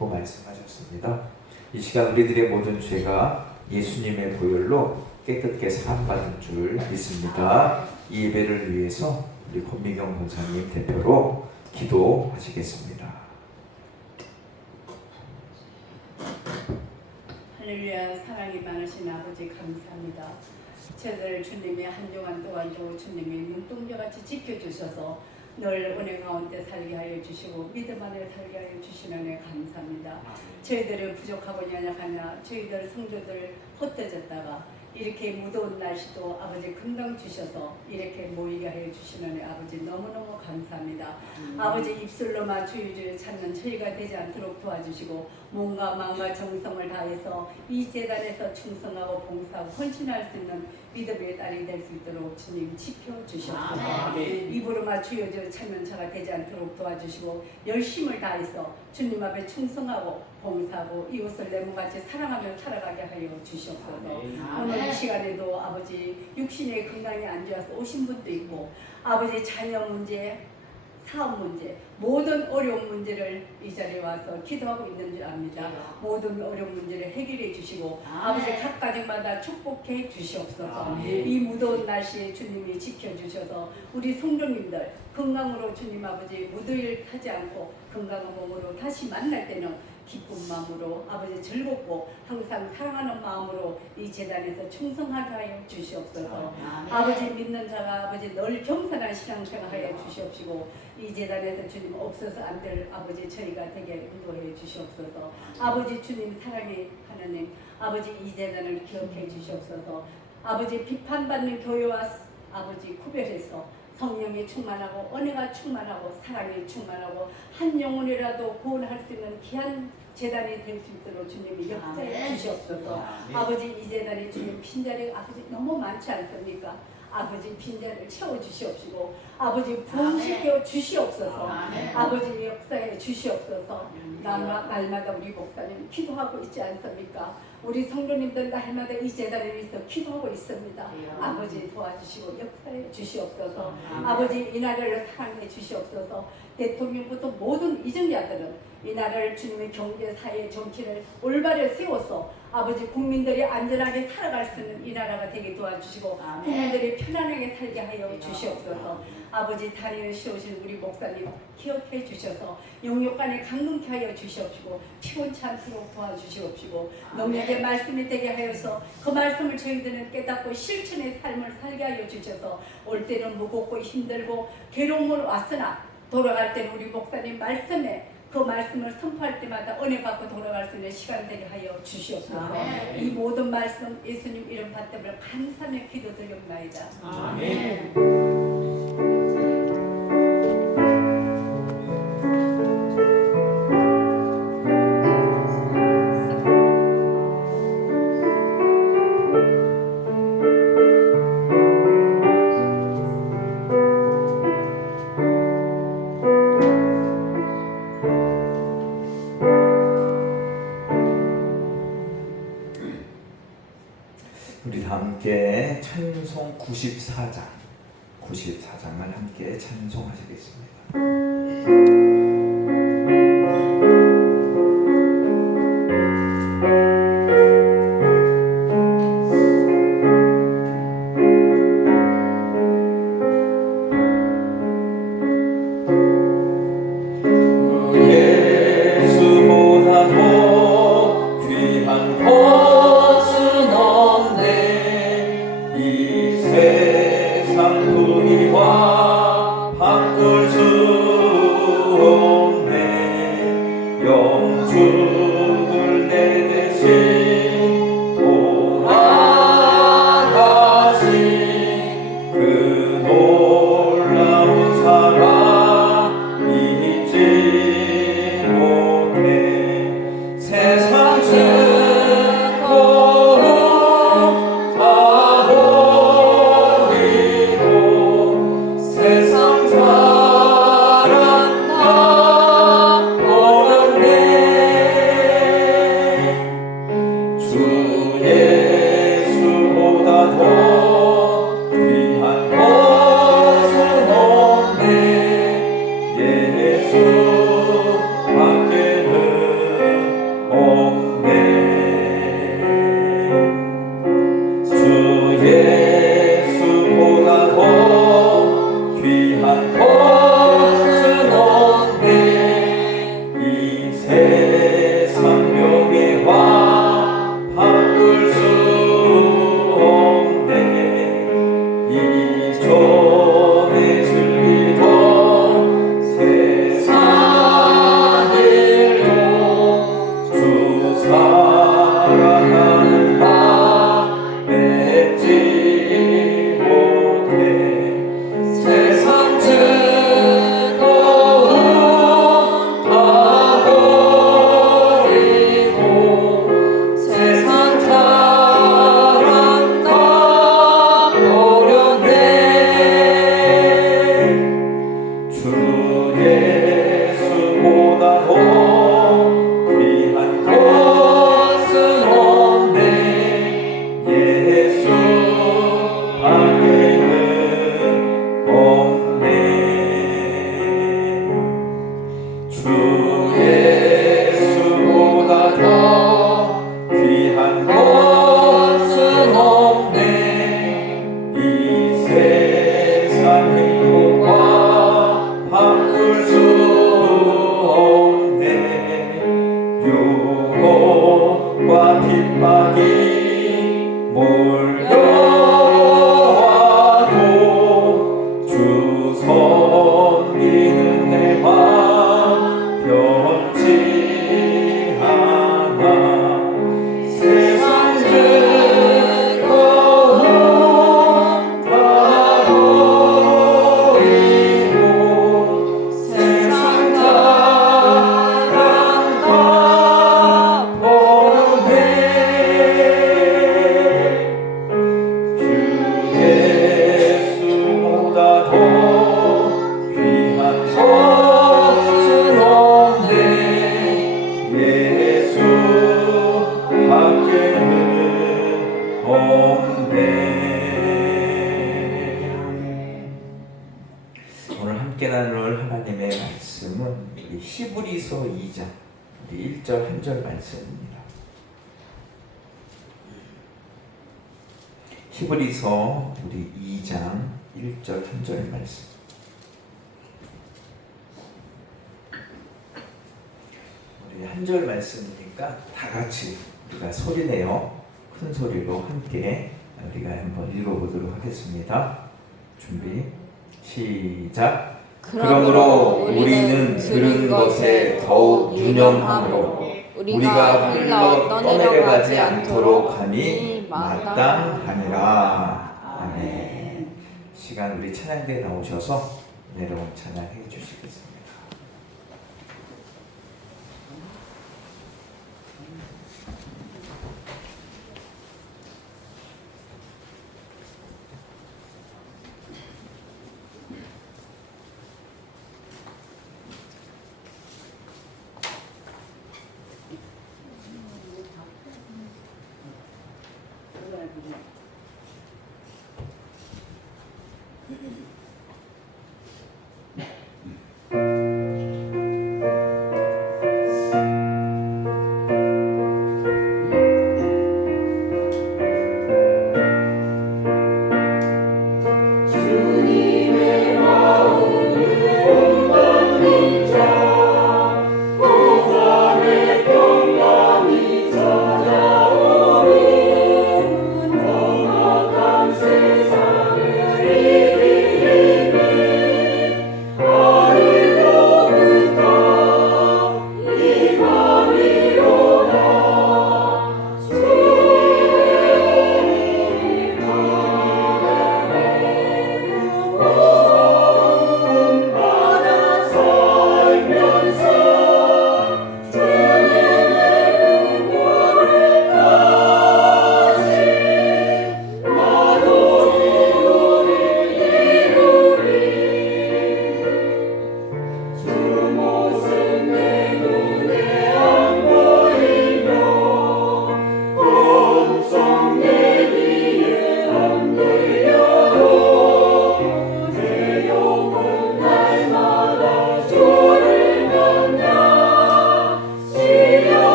있고 말씀하셨습니다. 이 시간 우리들의 모든 죄가 예수님의 보혈로 깨끗게 사함받은 줄 믿습니다. 이 예배를 위해서 우리 권미경 권사님 대표로 기도하시겠습니다. 할렐루야. 사랑이 많으신 아버지 감사합니다. 저들 주님이 한 주간 동안도 주님이 눈동자같이 지켜주셔서 늘 은혜 가운데 살게 하여 주시고 믿음 안에 살게 하여 주시는 은혜 감사합니다. 저희들은 부족하고 연약하냐 저희들 성도들 헛되졌다가 이렇게 무더운 날씨도 아버지 금방 주셔서 이렇게 모이게 하여 주시는 은혜 아버지 너무너무 감사합니다. 아버지 입술로만 주여 찾는 저희가 되지 않도록 도와주시고 몸과 마음과 정성을 다해서 이 재단에서 충성하고 봉사하고 헌신할 수 있는 믿음의 딸이 될 수 있도록 주님 지켜주시옵소서. 입으로만 주여 찾는 자가 되지 않도록 도와주시고 열심을 다해서 주님 앞에 충성하고 봉사하고 이웃을 내 몸같이 사랑하며 살아가게 하여 주시옵소서. 오늘 이 시간에도 아버지 육신의 건강이 안 좋아서 오신 분도 있고 아버지 자녀 문제 사업 문제 모든 어려운 문제를 이 자리에 와서 기도하고 있는 줄 압니다. 모든 어려운 문제를 해결해 주시고 아버지 각 가정마다 축복해 주시옵소서. 이 무더운 날씨에 주님이 지켜주셔서 우리 성도님들 건강으로 주님 아버지 무더위를 타지 않고 건강한 몸으로 다시 만날 때는 기쁜 마음으로 아버지 즐겁고 항상 사랑하는 마음으로 이 재단에서 충성하게 하여 주시옵소서. 아버지 믿는 자가 아버지 늘 겸손한 신앙생활 하여 주시옵시고 이 재단에서 주님 없어서 안 될 아버지 저희가 되게 인도해 주시옵소서. 아버지 주님 사랑의 하나님 아버지 이 재단을 기억해 주시옵소서. 아버지 비판받는 교회와 아버지 구별해서 성령이 충만하고 은혜가 충만하고 사랑이 충만하고 한 영혼이라도 구원할 수 있는 귀한 재단이 될 수 있도록 주님이 역사해 주시옵소서. 아버지 이 재단이 주님 빈자리가 아버지 너무 많지 않습니까? 아버지 빈자리를 채워주시옵시고 아버지 부흥시켜 주시옵소서. 아버지 역사해 주시옵소서. 날마다 우리 목사님 기도하고 있지 않습니까? 우리 성도님들 날마다 이 재단에 위해서 기도하고 있습니다. 아버지 도와주시고 역사해 주시옵소서. 아버지 이 나라를 사랑해 주시옵소서. 대통령부터 모든 이정자들은 이 나라를 주님의 경제, 사회, 정치를 올바로 세워서 아버지 국민들이 안전하게 살아갈 수 있는 이 나라가 되게 도와주시고 국민들이 편안하게 살게 하여 주시옵소서. 아버지 다리를 씌우신 우리 목사님 기억해 주셔서 영육간에 강건케 하여 주시옵시고 피곤치 않도록 도와주시옵시고 능력의 말씀이 되게 하여서 그 말씀을 저희들은 깨닫고 실천의 삶을 살게 하여 주셔서 올 때는 무겁고 힘들고 괴로움을 왔으나 돌아갈 때는 우리 목사님 말씀에 그 말씀을 선포할 때마다 은혜 받고 돌아갈 수 있는 시간 되게 하여 주시옵소서. 이 모든 말씀 예수님 이름 받들며 감사의 기도 드립니다. 아멘. 우리 다 함께 찬송 94장을 함께 찬송하시겠습니다. 세상 묘미와 바꿀 수 없네. 이전에 즐기던 세상 일도 주 사랑하는 나 맺지 못해. 세상 즐거움 다 버리고 세상 사랑 다 버렸네. 주 예수보다 더 귀한 것은 없네. 예수 밖에는 없네. 주 예수보다 더 귀한 것은 없네. 이 세상 행복과 바꿀 수 없네. 유혹과 핍박이 몰려와도 주 섬기는 내 맘 변치 않아. 세상 즐거움 다 버리고 세상 사랑 다 버렸네. 주 예수보다 더 귀한 것은 없네. 예수 밖에는 없네. 오늘 함께 나눌 하나님의 말씀은 우리 히브리서 2장 우리 1절 한 절 말씀입니다. 히브리서 우리 2장 1절 한 절 말씀. 우리 한 절 말씀이니까 다 같이 우리가 소리내어 큰 소리로 함께 우리가 한번 읽어보도록 하겠습니다. 준비 시작. 그러므로 우리는 들은 것에 더욱 유념함으로 우리가 흘러 떠내려가지 않도록 함이 마땅하니라. 아멘. 시간 우리 찬양대에 나오셔서 내려온 찬양해 주시겠습니다. 네.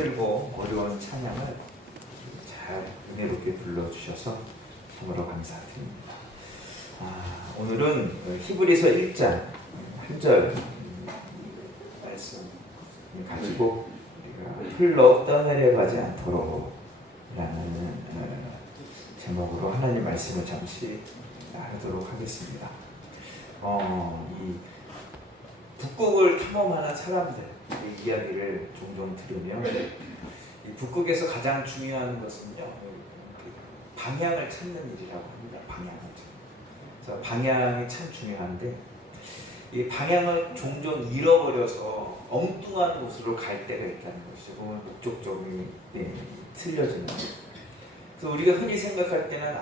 힘들고 어려운 찬양을 잘 은혜롭게 불러주셔서 참으로 감사드립니다. 오늘은 히브리서 1장 1절 말씀 가지고 우리가 흘러 떠내려가지 않도록 라는 제목으로 하나님 말씀을 잠시 하도록 하겠습니다. 이 북극을 탐험하는 사람들의 이야기를 종종 들으면 이 북극에서 가장 중요한 것은요, 방향을 찾는 일이라고 합니다. 방향을 찾는. 그래서 방향이 참 중요한데 이 방향을 종종 잃어버려서 엉뚱한 곳으로 갈 때가 있다는 것이죠. 보면 목적점이 틀려지는. 그래서 우리가 흔히 생각할 때는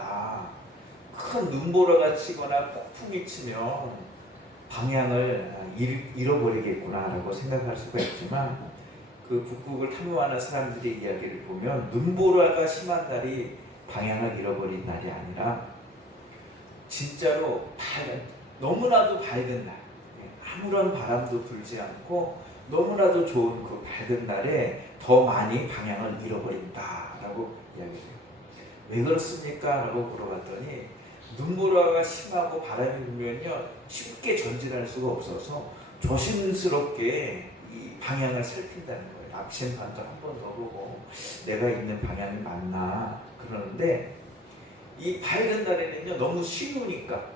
큰 눈보라가 치거나 폭풍이 치면 방향을 잃어버리겠구나라고 생각할 수가 있지만 그 북극을 탐험하는 사람들의 이야기를 보면 눈보라가 심한 날이 방향을 잃어버린 날이 아니라 진짜로 너무나도 밝은 날, 아무런 바람도 불지 않고 너무나도 좋은 그 밝은 날에 더 많이 방향을 잃어버린다라고 이야기해요. 왜 그렇습니까? 라고 물어봤더니 눈보라가 심하고 바람이 불면요 쉽게 전진할 수가 없어서 조심스럽게 이 방향을 살핀다는 거예요. 앞심판도 한 번 더 보고 내가 있는 방향이 맞나 그러는데 이 밝은 날에는요 너무 쉬우니까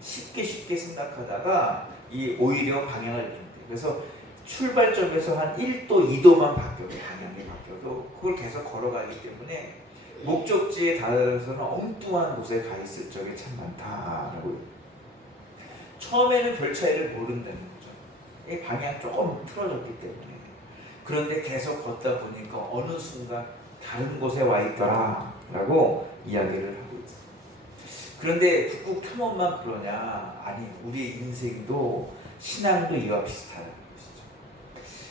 쉽게 생각하다가 이 오히려 방향을 잃는데 그래서 출발점에서 한 1도 2도만 바뀌어도 방향이 바뀌어도 그걸 계속 걸어가기 때문에 목적지에 달아서는 엉뚱한 곳에 가 있을 적이 참 많다라고. 처음에는 별 차이를 모른다는 거죠. 이 방향 조금 틀어졌기 때문에. 그런데 계속 걷다 보니까 어느 순간 다른 곳에 와 있더라라고 이야기를 하고 있어요. 그런데 북극 탐험만 그러냐? 아니, 우리의 인생도 신앙도 이와 비슷하다는 것이죠.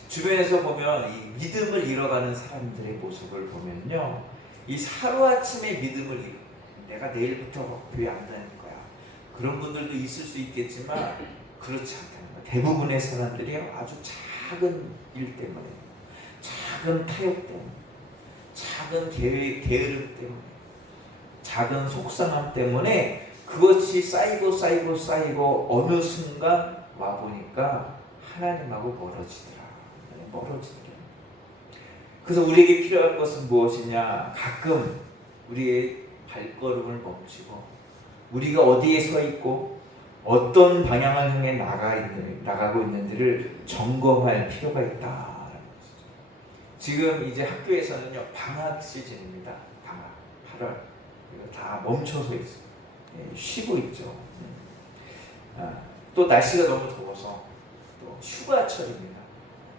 주변에서 보면 이 믿음을 잃어가는 사람들의 모습을 보면요. 이 하루아침에 믿음을 잃어. 내가 내일부터 교회 안 다닐 거야. 그런 분들도 있을 수 있겠지만 그렇지 않다는 거야. 대부분의 사람들이 아주 작은 일 때문에, 작은 타협 때문에, 작은 게으름 때문에, 작은 속상함 때문에 그것이 쌓이고 어느 순간 와보니까 하나님하고 멀어지더라. 그래서 우리에게 필요한 것은 무엇이냐? 가끔 우리의 발걸음을 멈추고 우리가 어디에 서 있고 어떤 방향을 향해 나가고 있는지를 점검할 필요가 있다. 지금 이제 학교에서는요 방학 시즌입니다. 방학 8월 다 멈춰서 있어요. 쉬고 있죠. 또 날씨가 너무 더워서 또 휴가철입니다.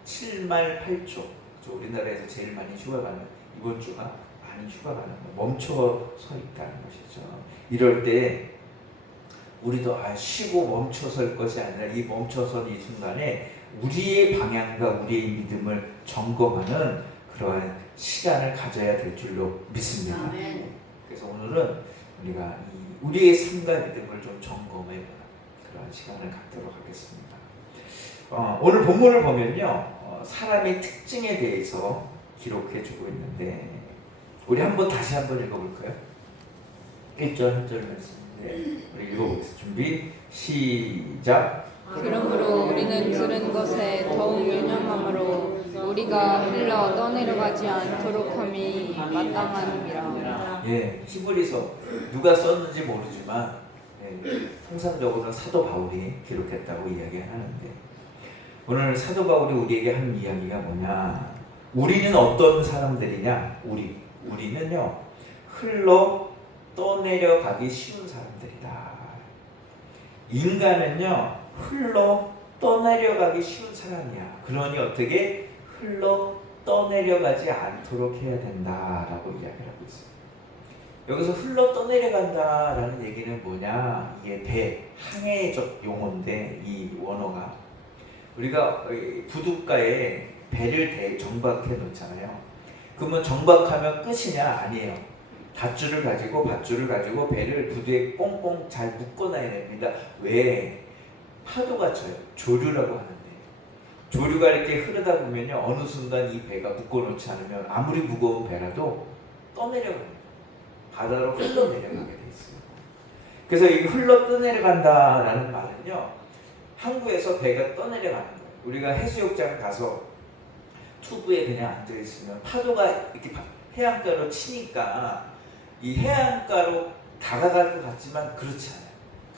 7말 8초. 우리나라에서 제일 많이 휴가 가는 이번 주가 많이 휴가 가는 거 멈춰서 있다는 것이죠. 이럴 때 우리도 쉬고 멈춰설 것이 아니라 이 멈춰선 이 순간에 우리의 방향과 우리의 믿음을 점검하는 그러한 시간을 가져야 될 줄로 믿습니다. 아멘. 그래서 오늘은 우리가 우리의 삶과 믿음을 좀 점검해보는 그러한 시간을 갖도록 하겠습니다. 오늘 본문을 보면요. 사람의 특징에 대해서 기록해주고 있는데 우리 다시 한번 읽어볼까요? 1절 한 절 말씀 우리 읽어보겠습니다. 준비 시작. 그러므로 우리는 들은 것에 더욱 유념함으로 우리가 흘러 떠내려가지 않도록 함이 마땅함이라. 히브리서 누가 썼는지 모르지만 통상적으로는 사도 바울이 기록했다고 이야기하는데 오늘 사도 바울이 우리에게 하는 이야기가 뭐냐? 우리는 어떤 사람들이냐? 우리는요 흘러 떠내려가기 쉬운 사람들이다. 인간은요 흘러 떠내려가기 쉬운 사람이야. 그러니 어떻게 흘러 떠내려가지 않도록 해야 된다라고 이야기를 하고 있어요. 여기서 흘러 떠내려간다라는 얘기는 뭐냐? 이게 항해적 용어인데 이 원어가 우리가 부둣가에 배를 정박해 놓잖아요. 그러면 정박하면 끝이냐? 아니에요. 밧줄을 가지고 배를 부두에 꽁꽁 잘 묶어놔야 됩니다. 왜? 파도가 쳐요. 조류라고 하는데 조류가 이렇게 흐르다 보면요, 어느 순간 이 배가 묶어놓지 않으면 아무리 무거운 배라도 떠내려갑니다. 바다로 흘러내려가게 돼 있어요. 그래서 이 흘러 떠내려간다라는 말은요, 항구에서 배가 떠내려가는 거예요. 우리가 해수욕장 가서 투브에 그냥 앉아 있으면 파도가 이렇게 해안가로 치니까 이 해안가로 다가갈 것 같지만 그렇지 않아요.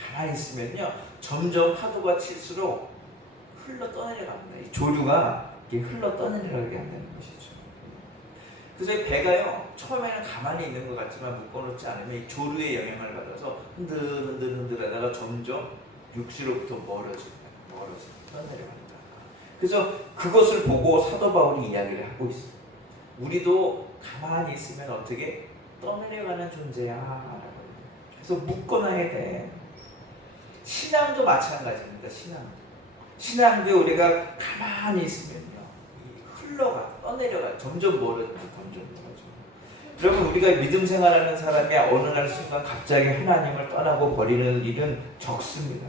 가만히 있으면요, 점점 파도가 칠수록 흘러 떠내려갑니다. 이 조류가 이렇게 흘러 떠내려가게 한다는 것이죠. 그래서 이 배가요, 처음에는 가만히 있는 것 같지만 묶어놓지 않으면 이 조류의 영향을 받아서 흔들흔들 하다가 점점 육지로부터 멀어집니다. 떠내려갑니다. 그래서 그것을 보고 사도 바울이 이야기를 하고 있어요. 우리도 가만히 있으면 어떻게 떠내려가는 존재야. 그래서 묶어놔야 돼. 신앙도 마찬가지입니다. 신앙도 우리가 가만히 있으면요, 흘러가, 떠내려가, 점점 멀어져. 그러면 우리가 믿음 생활하는 사람이 어느 날 순간 갑자기 하나님을 떠나고 버리는 일은 적습니다.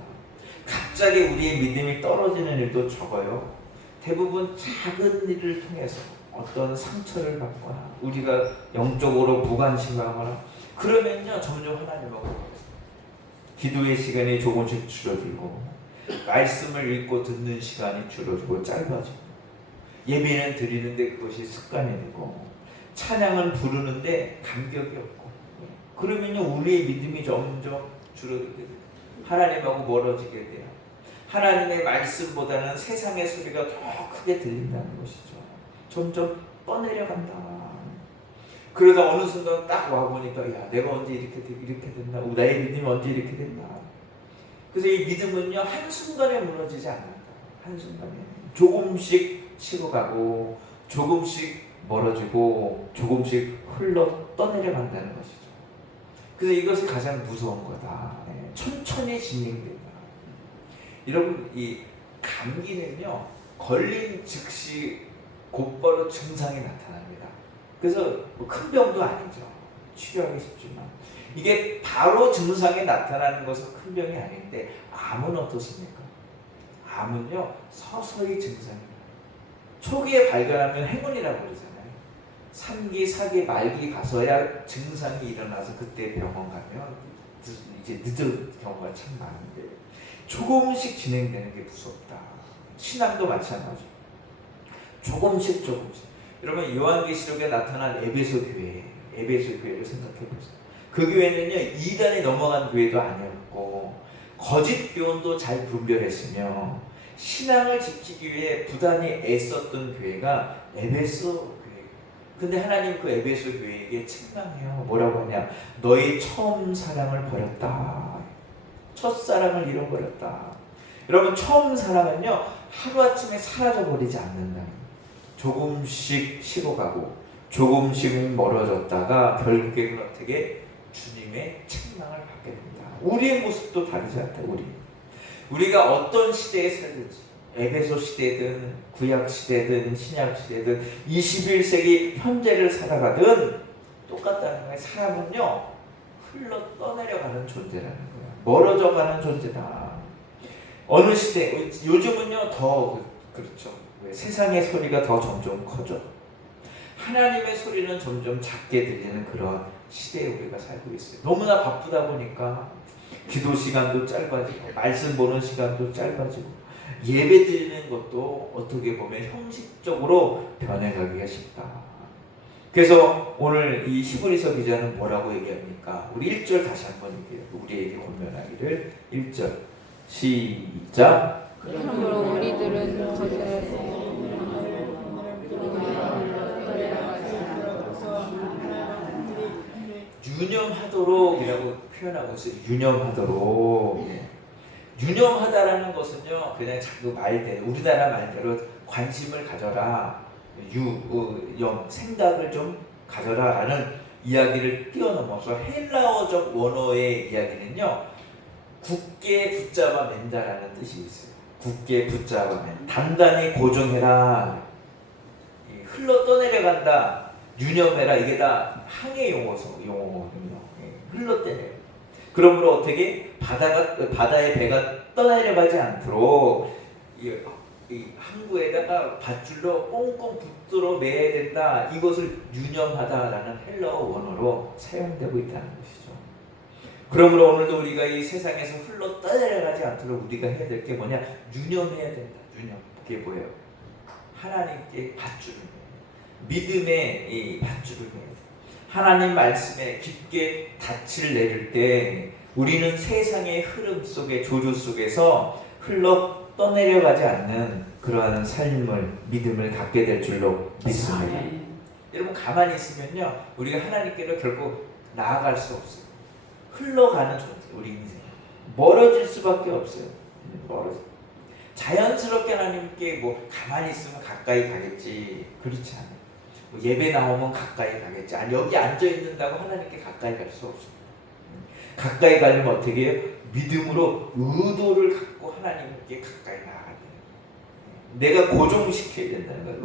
갑자기 우리의 믿음이 떨어지는 일도 적어요. 대부분 작은 일을 통해서 어떤 상처를 받거나 우리가 영적으로 무관심하거나 그러면요, 점점 하나님하고 기도의 시간이 조금씩 줄어들고 말씀을 읽고 듣는 시간이 줄어들고 짧아지고 예배는 드리는데 그것이 습관이 되고 찬양은 부르는데 감격이 없고 그러면요, 우리의 믿음이 점점 줄어들게 돼요. 하나님하고 멀어지게 돼요. 하나님의 말씀보다는 세상의 소리가 더 크게 들린다는 것이죠. 점점 떠내려간다. 그러다 어느 순간 딱 와보니까 야, 내가 언제 이렇게 됐나? 나의 믿음이 언제 이렇게 됐나? 그래서 이 믿음은요, 한순간에 무너지지 않는다. 한순간에 조금씩 식어가고 조금씩 멀어지고 조금씩 흘러 떠내려간다는 것이죠. 그래서 이것이 가장 무서운 거다. 천천히 진행된다. 여러분, 이 감기는요, 걸린 즉시 곧바로 증상이 나타납니다. 그래서 뭐 큰 병도 아니죠. 치료하기 쉽지만 이게 바로 증상이 나타나는 것은 큰 병이 아닌데 암은 어떻습니까? 암은요, 서서히 증상이 나요. 초기에 발견하면 행운이라고 그러잖아요. 3기, 4기, 말기 가서야 증상이 일어나서 그때 병원 가면 이제 늦은 경우가 참 많은데 조금씩 진행되는 게 무섭다. 신앙도 마찬가지. 조금씩. 여러분, 요한계시록에 나타난 에베소 교회를 생각해 보세요. 그 교회는요, 이단이 넘어간 교회도 아니었고 거짓 교훈도 잘 분별했으며 신앙을 지키기 위해 부단히 애썼던 교회가 에베소 교회. 근데 하나님 그 에베소 교회에게 책망해요. 뭐라고 하냐? 너희 처음 사랑을 버렸다. 첫사랑을 잃어버렸다. 여러분, 처음 사랑은요, 하루아침에 사라져버리지 않는다. 조금씩 식어가고 조금씩 멀어졌다가 결국에는 어떻게 주님의 책망을 받게 됩니다. 우리의 모습도 다르지 않다. 우리가 어떤 시대에 살든지 에베소 시대든 구약 시대든 신약 시대든 21세기 현재를 살아가든 똑같다는 거예요. 사람은요, 흘러 떠내려가는 존재라는 거예요. 멀어져가는 존재다. 어느 시대, 요즘은요 더 그렇죠. 세상의 소리가 더 점점 커져. 하나님의 소리는 점점 작게 들리는 그런 시대에 우리가 살고 있어요. 너무나 바쁘다 보니까 기도 시간도 짧아지고 말씀 보는 시간도 짧아지고 예배 드리는 것도 어떻게 보면 형식적으로 변해가기가 쉽다. 그래서 오늘 이 히브리서 기자는 뭐라고 얘기합니까? 우리 1절 다시 한번 얘기해요. 우리에게 권면하기를. 1절 시작. 그러므로 우리들은 것에 유념하도록이라고 표현하고 있어요. 유념하도록. 유념하다라는 것은요, 그냥 자꾸 말대로, 우리나라 말대로 관심을 가져라, 생각을 좀 가져라라는 이야기를 뛰어넘어서 헬라어적 원어의 이야기는요, 굳게 붙잡아 맨다라는 뜻이 있어요. 굳게 붙잡아 맨, 단단히 고정해라, 흘러 떠내려간다, 유념해라. 이게 다 항해 용어거든요. 흘러 떠내려. 그러므로 어떻게 바다의 배가 떠내려가지 않도록 이 항구에다가 밧줄로 꽁꽁 붙들어 매야 된다. 이것을 유념하다라는 헬라어 원어로 사용되고 있다는 것이죠. 그러므로 오늘도 우리가 이 세상에서 흘러 떠내려가지 않도록 우리가 해야 될 게 뭐냐? 유념해야 된다. 유념. 그게 뭐예요? 하나님께 밧줄을 믿음의 이 밧줄을 매야 돼. 하나님 말씀에 깊게 닻을 내릴 때 우리는 세상의 흐름 속에 조류 속에서 흘러 떠내려가지 않는 그러한 삶을 믿음을 갖게 될 줄로 믿습니다. 여러분 가만히 있으면요 우리가 하나님께로 결국 나아갈 수 없어요. 흘러가는 존재 우리 인생 멀어질 수밖에 없어요. 멀어져. 자연스럽게 하나님께 뭐 가만히 있으면 가까이 가겠지 그렇지 않아요. 뭐 예배 나오면 가까이 가겠지. 아니 여기 앉아 있는다고 하나님께 가까이 갈 수 없어요. 가까이 가려면 어떻게 해요? 믿음으로 의도를 갖고 하나님께 가까이 나아가야 돼요. 내가 고정시켜야 된다는 거예요.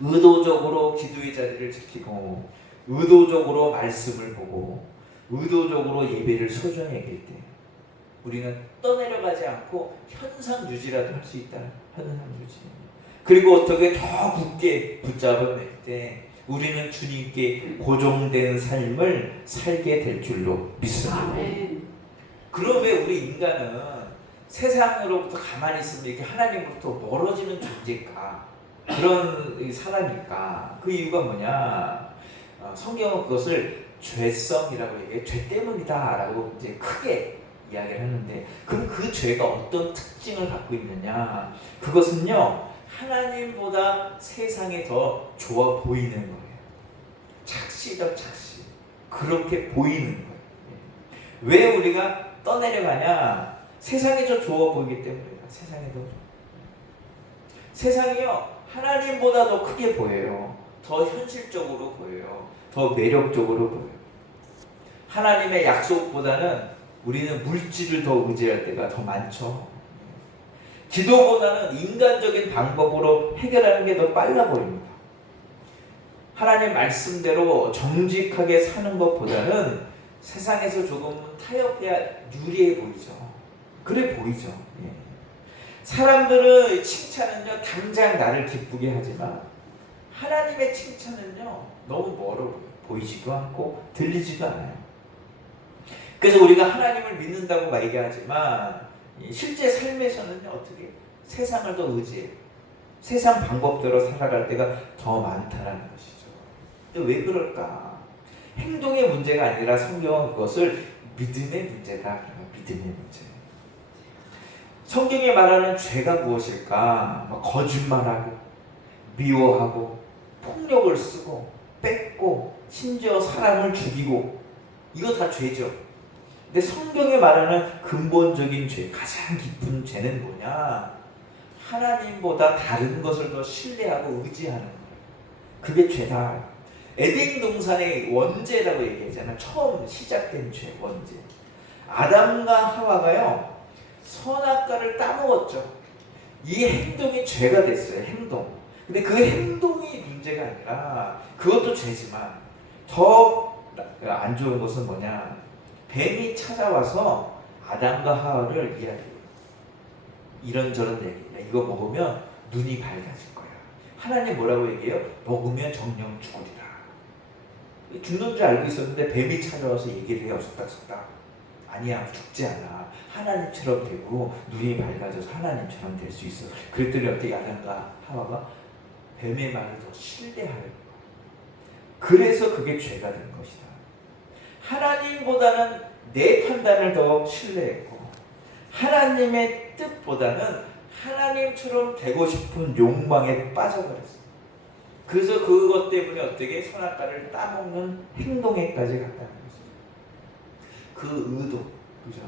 의도적으로 기도의 자리를 지키고 의도적으로 말씀을 보고 의도적으로 예배를 소중히 여길 때 우리는 떠내려가지 않고 현상 유지라도 할 수 있다. 현상 유지. 그리고 어떻게 더 굳게 붙잡아낼 때 우리는 주님께 고정된 삶을 살게 될 줄로 믿습니다. 그럼 왜 우리 인간은 세상으로부터 가만히 있으면 이렇게 하나님으로부터 멀어지는 존재일까? 그런 사람일까? 그 이유가 뭐냐? 성경은 그것을 죄성이라고 얘기해요. 죄 때문이다라고 이제 크게 이야기를 하는데 그럼 그 죄가 어떤 특징을 갖고 있느냐? 그것은요. 하나님보다 세상에 더 좋아 보이는 거예요. 착시죠, 착시. 그렇게 보이는 거예요. 왜 우리가 떠내려가냐? 세상이 더 좋아 보이기 때문이다. 세상이요, 하나님보다 더 크게 보여요. 더 현실적으로 보여요. 더 매력적으로 보여요. 하나님의 약속보다는 우리는 물질을 더 의지할 때가 더 많죠. 기도보다는 인간적인 방법으로 해결하는 게 더 빨라 보입니다. 하나님 말씀대로 정직하게 사는 것보다는 세상에서 조금 타협해야 유리해 보이죠. 그래 보이죠. 예. 사람들은 칭찬은요 당장 나를 기쁘게 하지만 하나님의 칭찬은요 너무 멀어 보이지도 않고 들리지도 않아요. 그래서 우리가 하나님을 믿는다고 막 얘기하지만 실제 삶에서는 어떻게 세상을 더 의지해요. 세상 방법대로 살아갈 때가 더 많다는 것이죠. 왜 그럴까? 행동의 문제가 아니라 성경은 그것을 믿음의 문제다. 믿음의 문제. 성경이 말하는 죄가 무엇일까? 거짓말하고 미워하고 폭력을 쓰고 뺏고 심지어 사람을 죽이고 이거 다 죄죠. 근데 성경에 말하는 근본적인 죄, 가장 깊은 죄는 뭐냐? 하나님보다 다른 것을 더 신뢰하고 의지하는 거예요. 그게 죄다. 에덴 동산의 원죄라고 얘기하잖아요. 처음 시작된 죄, 원죄. 아담과 하와가요, 선악과를 따먹었죠. 이 행동이 죄가 됐어요. 행동. 근데 그 행동이 문제가 아니라 그것도 죄지만 더 안 좋은 것은 뭐냐? 뱀이 찾아와서 아담과 하와를 이야기해요. 이런저런 얘기야. 이거 먹으면 눈이 밝아질 거야. 하나님 뭐라고 얘기해요? 먹으면 정령 죽으리라. 죽는 줄 알고 있었는데 뱀이 찾아와서 얘기를 해요. 속닥속닥. 아니야, 죽지 않아. 하나님처럼 되고 눈이 밝아져서 하나님처럼 될 수 있어. 그랬더니 어떻게 아담과 하와가 뱀의 말을 더 신뢰하는 거야. 그래서 그게 죄가 된 것이다. 하나님보다는 내 판단을 더 신뢰했고 하나님의 뜻보다는 하나님처럼 되고 싶은 욕망에 빠져버렸어요. 그래서 그것 때문에 어떻게 선악과를 따먹는 행동에까지 갔다는 거죠. 그 의도, 그죠?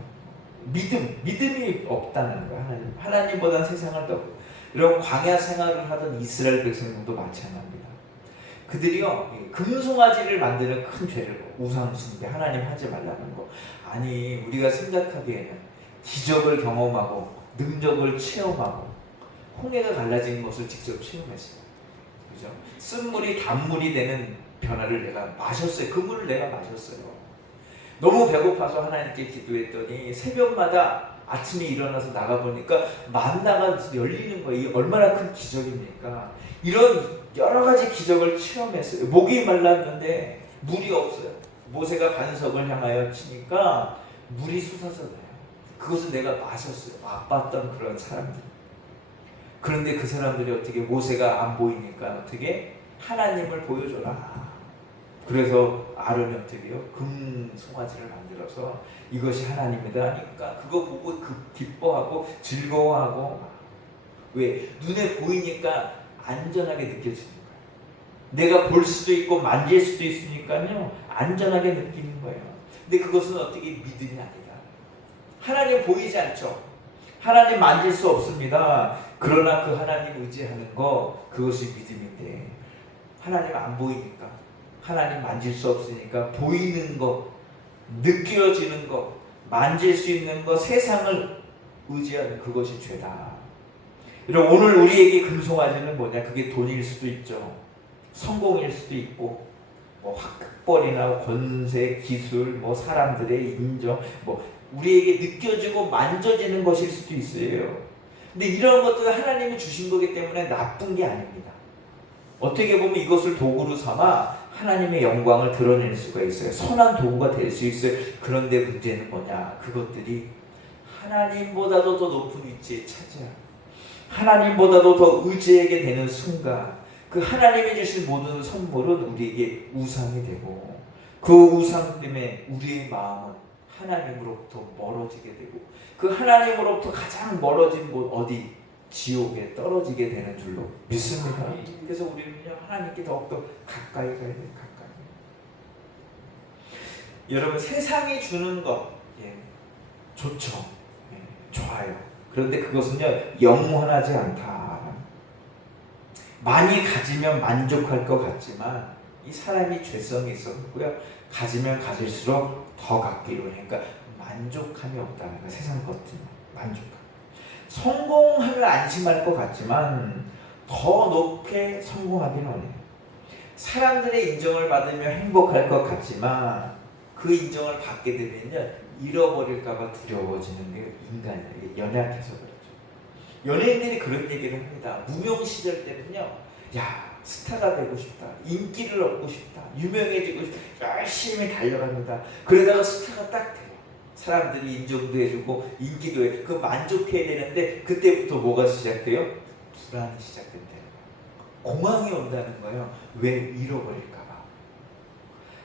믿음이 없다는 거야. 하나님보다는 세상을 더. 이런 광야 생활을 하던 이스라엘 백성들도 마찬가지입니다. 그들이요 금송아지를 만드는 큰 죄를 우상 숭배, 하나님 하지 말라는 거. 아니 우리가 생각하기에는 기적을 경험하고 능력을 체험하고 홍해가 갈라진 것을 직접 체험했어요. 그죠? 쓴물이 단물이 되는 변화를 내가 마셨어요. 그 물을 내가 마셨어요. 너무 배고파서 하나님께 기도했더니 새벽마다 아침에 일어나서 나가보니까 만나가 열리는 거예요. 이 얼마나 큰 기적입니까? 이런 여러 가지 기적을 체험했어요. 목이 말랐는데 물이 없어요. 모세가 반석을 향하여 치니까 물이 솟아서 나요. 그것은 내가 마셨어요. 맛봤던 그런 사람들. 그런데 그 사람들이 어떻게 모세가 안 보이니까 어떻게 하나님을 보여줘라. 그래서 아론이 어떻게 해요? 금 송아지를 만들어서 이것이 하나님이다 하니까 그거 보고 기뻐하고 즐거워하고 왜? 눈에 보이니까 안전하게 느껴지는 거예요. 내가 볼 수도 있고 만질 수도 있으니까요 안전하게 느끼는 거예요. 근데 그것은 어떻게 믿음이 아니라 하나님 보이지 않죠. 하나님 만질 수 없습니다. 그러나 그 하나님 의지하는 거 그것이 믿음인데 하나님 안 보이니까 하나님 만질 수 없으니까 보이는 거 느껴지는 거 만질 수 있는 거 세상을 의지하는 그것이 죄다. 여러분 오늘 우리에게 금송아지는 뭐냐? 그게 돈일 수도 있죠. 성공일 수도 있고 뭐 학벌이나 권세, 기술, 뭐 사람들의 인정, 뭐 우리에게 느껴지고 만져지는 것일 수도 있어요. 근데 이런 것들은 하나님이 주신 거기 때문에 나쁜 게 아닙니다. 어떻게 보면 이것을 도구로 삼아 하나님의 영광을 드러낼 수가 있어요. 선한 도구가 될 수 있어요. 그런데 문제는 뭐냐? 그것들이 하나님보다도 더 높은 위치에 차지하고 하나님보다도 더 의지하게 되는 순간 그 하나님이 주신 모든 선물은 우리에게 우상이 되고 그 우상 때문에 우리의 마음은 하나님으로부터 멀어지게 되고 그 하나님으로부터 가장 멀어진 곳 어디? 지옥에 떨어지게 되는 줄로 믿습니다. 그래서 우리는요 하나님께 더욱더 가까이 가야 돼요. 가까이. 여러분 세상이 주는 것 좋죠. 좋아요. 그런데 그것은요 영원하지 않다. 많이 가지면 만족할 것 같지만 이 사람이 죄성이 있었고요. 가지면 가질수록 더 갖기로 해. 그러니까 만족함이 없다는 거예요. 세상 것들은 만족함. 성공하면 안심할 것 같지만 더 높게 성공하기는 어려워요. 사람들의 인정을 받으면 행복할 것 같지만 그 인정을 받게 되면요 잃어버릴까봐 두려워지는 게 인간이에요. 연약해서 그렇죠. 연예인들이 그런 얘기를 합니다. 무명 시절 때는요, 야 스타가 되고 싶다, 인기를 얻고 싶다, 유명해지고 싶다, 열심히 달려갑니다. 그러다가 스타가 딱 돼요. 사람들이 인정도 해주고 인기도 해. 그 만족해야 되는데 그때부터 뭐가 시작돼요? 불안이 시작된다는 거예요. 공황이 온다는 거예요. 왜? 잃어버릴까 봐.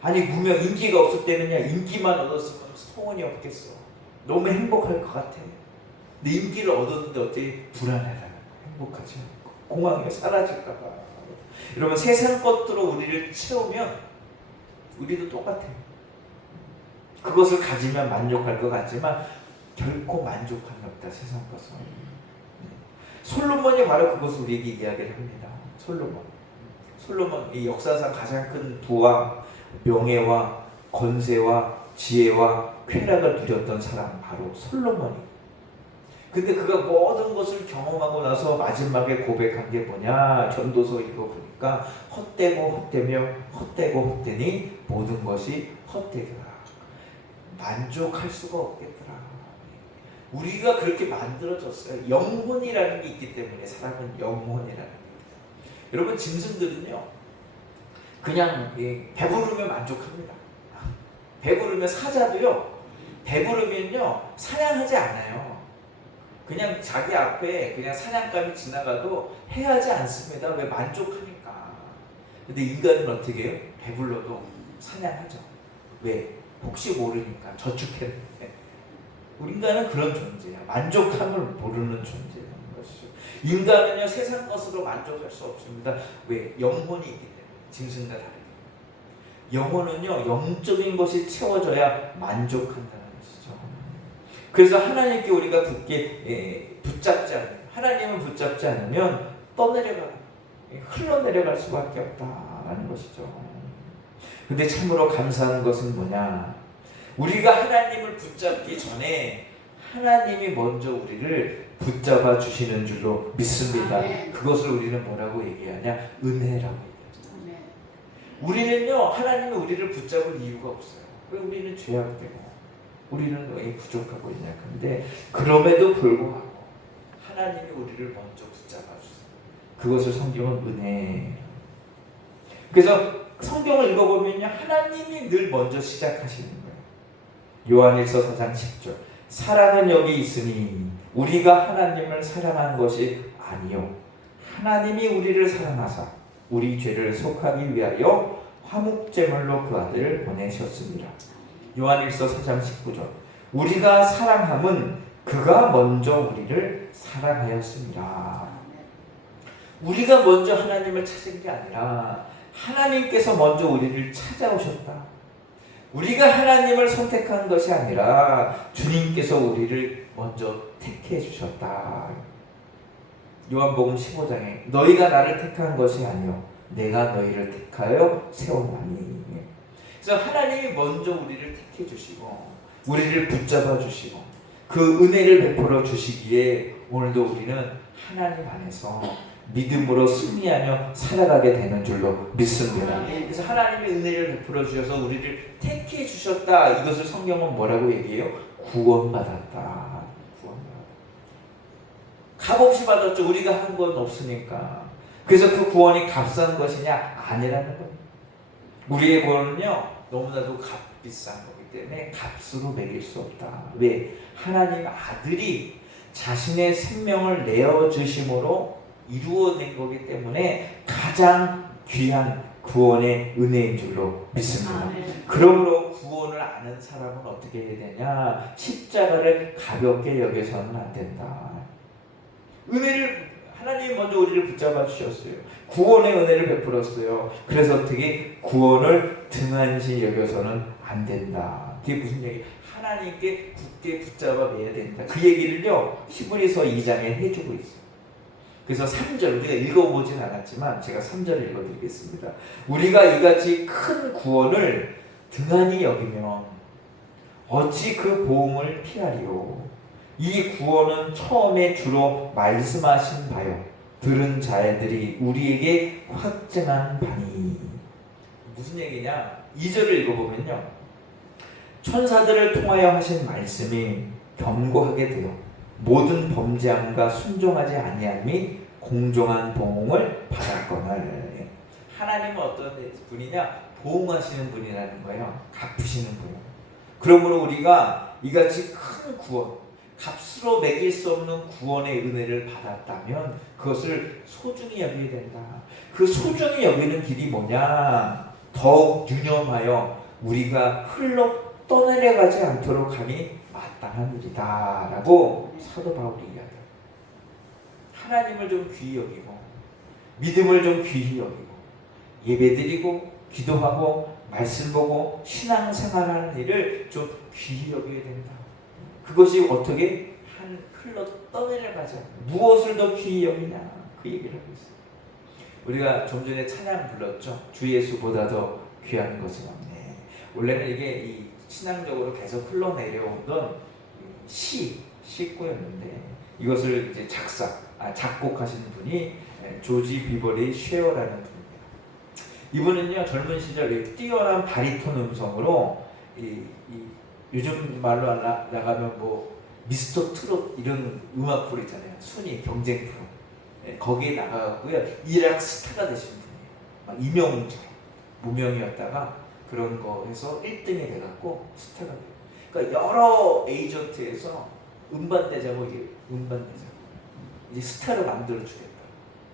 아니 무명 인기가 없을 때는요 인기만 얻었으면 소원이 없겠어. 너무 행복할 것 같아. 근데 인기를 얻었는데 어떻게 불안해라는 거예요. 행복하지 않고 공황이 사라질까 봐. 여러분 세상 것들로 우리를 채우면 우리도 똑같아요. 그것을 가지면 만족할 것 같지만 결코 만족함이 없다. 세상 것은. 솔로몬이 바로 그것을 우리에게 이야기를 합니다. 솔로몬 이 역사상 가장 큰 부와 명예와 권세와 지혜와 쾌락을 누렸던 사람 바로 솔로몬이. 근데 그가 모든 것을 경험하고 나서 마지막에 고백한 게 뭐냐? 전도서 읽어보니까 헛되고 헛되며 헛되고 헛되니 모든 것이 헛되더라. 만족할 수가 없겠더라. 우리가 그렇게 만들어졌어요. 영혼이라는 게 있기 때문에 사람은 영혼이라는 게. 여러분 짐승들은요 그냥 배부르면 만족합니다. 배부르면 사자도요 배부르면요 사냥하지 않아요. 그냥 자기 앞에 그냥 사냥감이 지나가도 해하지 않습니다. 왜? 만족하니까. 근데 인간은 어떻게 해요? 배불러도 사냥하죠. 왜? 혹시 모르니까 저축했는데. 우리 인간은 그런 존재야. 만족함을 모르는 존재라는 것이죠. 인간은요 세상 것으로 만족할 수 없습니다. 왜? 영혼이 있기 때문에. 짐승과 다르게. 영혼은요 영적인 것이 채워져야 만족한다는 것이죠. 그래서 하나님께 우리가 굳게 붙잡지 않으면, 하나님을 붙잡지 않으면 떠내려가고 흘러내려갈 수밖에 없다는 것이죠. 근데 참으로 감사한 것은 뭐냐? 우리가 하나님을 붙잡기 전에 하나님이 먼저 우리를 붙잡아 주시는 줄로 믿습니다. 그것을 우리는 뭐라고 얘기하냐? 은혜라고 얘기합니다. 우리는요 하나님이 우리를 붙잡을 이유가 없어요. 왜? 우리는 죄악되고 우리는 왜 부족하고 연약한데 그럼에도 불구하고 하나님이 우리를 먼저 붙잡아 주세요. 그것을 성경은 은혜. 그래서 성경을 읽어보면요, 하나님이 늘 먼저 시작하시는 거예요. 요한일서 4장 10절. 사랑은 여기 있으니 우리가 하나님을 사랑한 것이 아니요 하나님이 우리를 사랑하사 우리 죄를 속하기 위하여 화목제물로 그 아들을 보내셨습니다. 요한일서 4장 19절. 우리가 사랑함은 그가 먼저 우리를 사랑하였습니다. 우리가 먼저 하나님을 찾은 게 아니라 하나님께서 먼저 우리를 찾아오셨다. 우리가 하나님을 선택한 것이 아니라 주님께서 우리를 먼저 택해 주셨다. 요한복음 15장에 너희가 나를 택한 것이 아니요 내가 너희를 택하여 세웠나니. 그래서 하나님이 먼저 우리를 택해 주시고 우리를 붙잡아 주시고 그 은혜를 베풀어 주시기에 오늘도 우리는 하나님 안에서 믿음으로 승리하며 살아가게 되는 줄로 믿습니다. 그래서 하나님의 은혜를 베풀어 주셔서 우리를 택해 주셨다. 이것을 성경은 뭐라고 얘기해요? 구원받았다. 구원받았다. 값없이 받았죠. 우리가 한 건 없으니까. 그래서 그 구원이 값싼 것이냐? 아니라는 겁니다. 우리의 구원은요 너무나도 값비싼 거기 때문에 값으로 매길 수 없다. 왜? 하나님 아들이 자신의 생명을 내어주심으로 이루어낸 거기 때문에 가장 귀한 구원의 은혜인 줄로 믿습니다. 그러므로 구원을 아는 사람은 어떻게 해야 되냐? 십자가를 가볍게 여겨서는 안 된다. 은혜를 하나님이 먼저 우리를 붙잡아 주셨어요. 구원의 은혜를 베풀었어요. 그래서 어떻게 구원을 등한시 여겨서는 안 된다. 그게 무슨 얘기? 하나님께 굳게 붙잡아 매야 된다. 그 얘기를요 히브리서 2장에 해주고 있어요. 그래서 3절 우리가 읽어보진 않았지만 제가 3절을 읽어드리겠습니다. 우리가 이같이 큰 구원을 등한히 여기면 어찌 그 보응을 피하리요. 이 구원은 처음에 주로 말씀하신 바요 들은 자들이 우리에게 확증한 바니. 무슨 얘기냐? 2절을 읽어보면요 천사들을 통하여 하신 말씀이 견고하게 되어 모든 범죄함과 순종하지 아니함이 공정한 보응을 받았거늘. 하나님은 어떤 분이냐? 보응하시는 분이라는 거예요. 갚으시는 분. 그러므로 우리가 이같이 큰 구원, 값으로 매길 수 없는 구원의 은혜를 받았다면 그것을 소중히 여겨야 된다. 그 소중히 여기는 길이 뭐냐? 더욱 유념하여 우리가 흘러 떠내려가지 않도록 하니 마땅한 일이다 라고 사도 바울이 이야기합니다. 하나님을 좀 귀히 여기고 믿음을 좀 귀히 여기고 예배드리고 기도하고 말씀 보고 신앙생활하는 일을 좀 귀히 여겨야 된다. 그것이 어떻게 흘러 떠내려가지 않고 무엇을 더 귀히 여기냐 그 얘기를 하고 있어요. 우리가 좀 전에 찬양 불렀죠. 주 예수보다 더 귀한 것은 없네. 원래는 이게 이 신앙적으로 계속 흘러내려오던 시구였는데 이것을 이제 작곡하신 분이 조지 비버리 쉐어라는 분입니다. 이분은요 젊은 시절에 뛰어난 바리톤 음성으로 요즘 말로 나가면 뭐 미스터 트롯 이런 음악 프로 있잖아요. 순위 경쟁 프로 거기에 나가고요 일약 스타가 되신 분이에요. 막 이명웅처럼 무명이었다가 그런 거 해서 1등이 돼갖고 스타가 돼요. 그러니까 여러 에이전트에서 음반대자고 이게 음반대자 이제 스타로 만들어주겠다.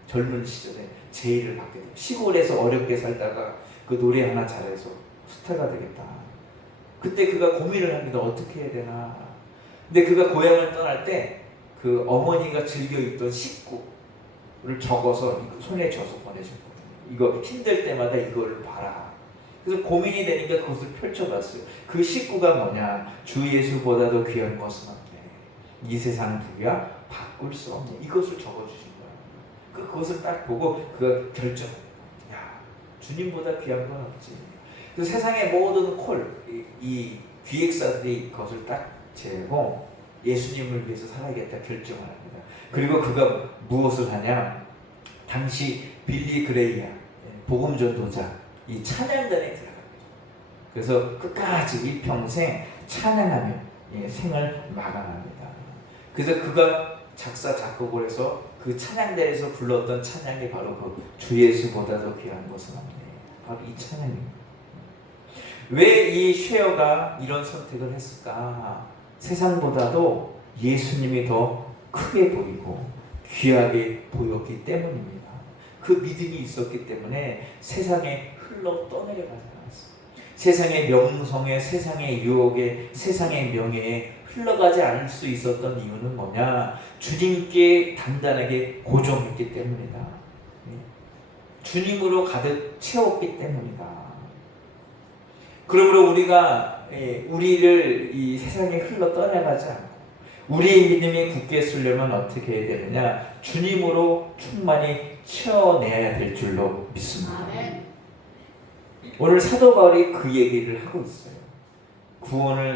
젊은 시절에 제의를 받게 돼요. 시골에서 어렵게 살다가 그 노래 하나 잘해서 스타가 되겠다. 그때 그가 고민을 합니다. 어떻게 해야 되나. 근데 그가 고향을 떠날 때 그 어머니가 즐겨 입던 식구를 적어서 손에 져서 보내줬거든요. 이거 힘들 때마다 이걸 봐라. 그래서 고민이 되니까 그것을 펼쳐봤어요. 그 식구가 뭐냐? 주 예수보다도 귀한 것은 없네. 이 세상 부귀와 바꿀 수 없네. 이것을 적어주신 거야. 그것을 딱 보고 그가 결정합니다. 야, 주님보다 귀한 건 없지. 그래서 세상의 모든 이 기획사들이 그것을 딱 재고 예수님을 위해서 살아야겠다 결정을 합니다. 그리고 그가 무엇을 하냐? 당시 빌리 그레이야 복음전도자 이 찬양단에 들어갑니다. 그래서 끝까지 일평생 찬양하며 생을 마감합니다. 그래서 그가 작사 작곡을 해서 그 찬양대에서 불렀던 찬양이 바로 그 주 예수보다 더 귀한 것은 없네. 바로 이 찬양입니다. 왜 이 쉐어가 이런 선택을 했을까? 세상보다도 예수님이 더 크게 보이고 귀하게 보였기 때문입니다. 그 믿음이 있었기 때문에 세상에 흘러 떠내려가지 않았어요. 세상의 명성에, 세상의 유혹에, 세상의 명예에 흘러가지 않을 수 있었던 이유는 뭐냐? 주님께 단단하게 고정했기 때문이다. 주님으로 가득 채웠기 때문이다. 그러므로 우리가 우리를 이 세상에 흘러 떠나가지 않고 우리의 믿음이 굳게 쓰려면 어떻게 해야 되느냐? 주님으로 충만히 채워내야 될 줄로 믿습니다. 오늘 사도 바울이 그 얘기를 하고 있어요. 구원을